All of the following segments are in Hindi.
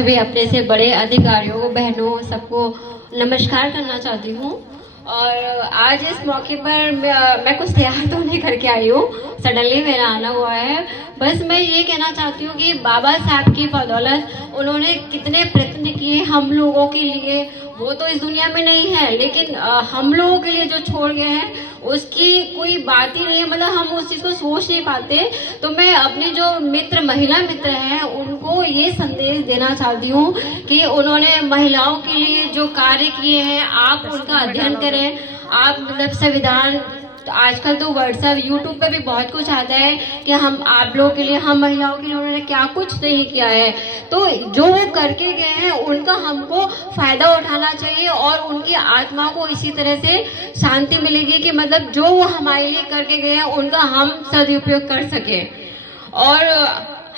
सभी अपने से बड़े अधिकारियों, बहनों, सबको नमस्कार करना चाहती हूँ। और आज इस मौके पर मैं कुछ तैयार तो नहीं करके आई हूँ, सडनली मेरा आना हुआ है। बस मैं ये कहना चाहती हूँ कि बाबा साहब की बदौलत उन्होंने कितने प्रयत्न किए हम लोगों के लिए। वो तो इस दुनिया में नहीं है, लेकिन हम लोगों के लिए जो छोड़ गए हैं उसकी कोई बात ही नहीं है, मतलब हम उस चीज़ को सोच नहीं पाते। तो मैं अपनी जो महिला मित्र हैं उनको ये संदेश देना चाहती हूँ कि उन्होंने महिलाओं के लिए जो कार्य किए हैं आप उनका अध्ययन करें। आप मतलब संविधान, आजकल तो व्हाट्सएप यूट्यूब पे भी बहुत कुछ आता है कि हम आप लोगों के लिए, हम महिलाओं के लिए उन्होंने क्या कुछ नहीं किया है। तो जो वो करके गए हैं उनका हमको फायदा उठाना चाहिए और उनकी आत्मा को इसी तरह से शांति मिलेगी कि मतलब जो वो हमारे लिए करके गए हैं उनका हम सदुपयोग कर सके। और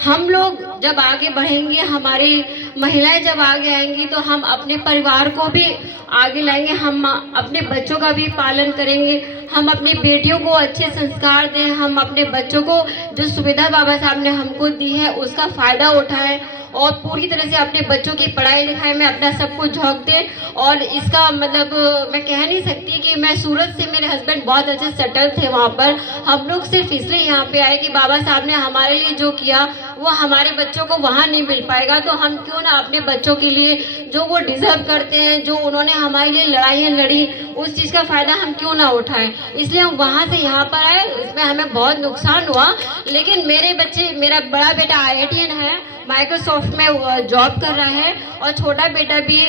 हम लोग जब आगे बढ़ेंगे, हमारी महिलाएं जब आगे आएंगी तो हम अपने परिवार को भी आगे लाएंगे, हम अपने बच्चों का भी पालन करेंगे, हम अपनी बेटियों को अच्छे संस्कार दें, हम अपने बच्चों को जो सुविधा बाबा साहब ने हमको दी है उसका फायदा उठाएं और पूरी तरह से अपने बच्चों की पढ़ाई लिखाई में अपना सब कुछ झोंक दें। और इसका मतलब मैं कह नहीं सकती कि मैं सूरत से, मेरे हस्बैंड बहुत अच्छे सेटल थे वहाँ पर, हम लोग सिर्फ इसलिए यहाँ पे आए कि बाबा साहब ने हमारे लिए जो किया वो हमारे बच्चों को वहाँ नहीं मिल पाएगा। तो हम क्यों ना अपने बच्चों के लिए जो वो डिजर्व करते हैं, जो उन्होंने हमारे लिए लड़ाइयाँ लड़ी, उस चीज़ का फायदा हम क्यों ना उठाएं। इसलिए हम वहाँ से यहाँ पर आए। इसमें हमें बहुत नुकसान हुआ, लेकिन मेरे बच्चे, मेरा बड़ा बेटा IITian है, माइक्रोसॉफ्ट में जॉब कर रहा है और छोटा बेटा भी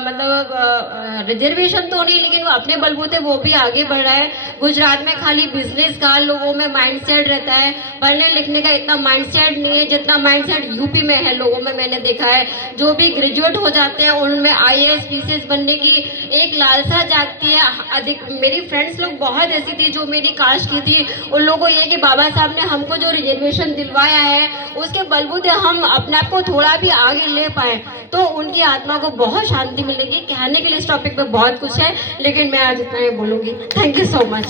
मतलब रिजर्वेशन तो नहीं, लेकिन वो अपने बलबूते वो भी आगे बढ़ रहा है। गुजरात में खाली बिजनेस का लोगों में माइंडसेट रहता है, पढ़ने लिखने का इतना माइंडसेट नहीं है जितना माइंडसेट यूपी में है लोगों में। मैंने देखा है जो भी ग्रेजुएट हो जाते हैं उनमें IAS PCS बनने की एक लालसा जागती है। अधिक मेरी फ्रेंड्स लोग बहुत ऐसी थी जो मेरी कास्ट की थी, उन लोगों को ये कि बाबा साहब ने हमको जो रिजर्वेशन दिलवाया है उसके बलबूते हम अपने आप को थोड़ा भी आगे ले पाए तो उनकी आत्मा को बहुत शांति मिलेगी। कहने के लिए इस टॉपिक पे बहुत कुछ है, लेकिन मैं आज इतना ही बोलूंगी। Thank you so much.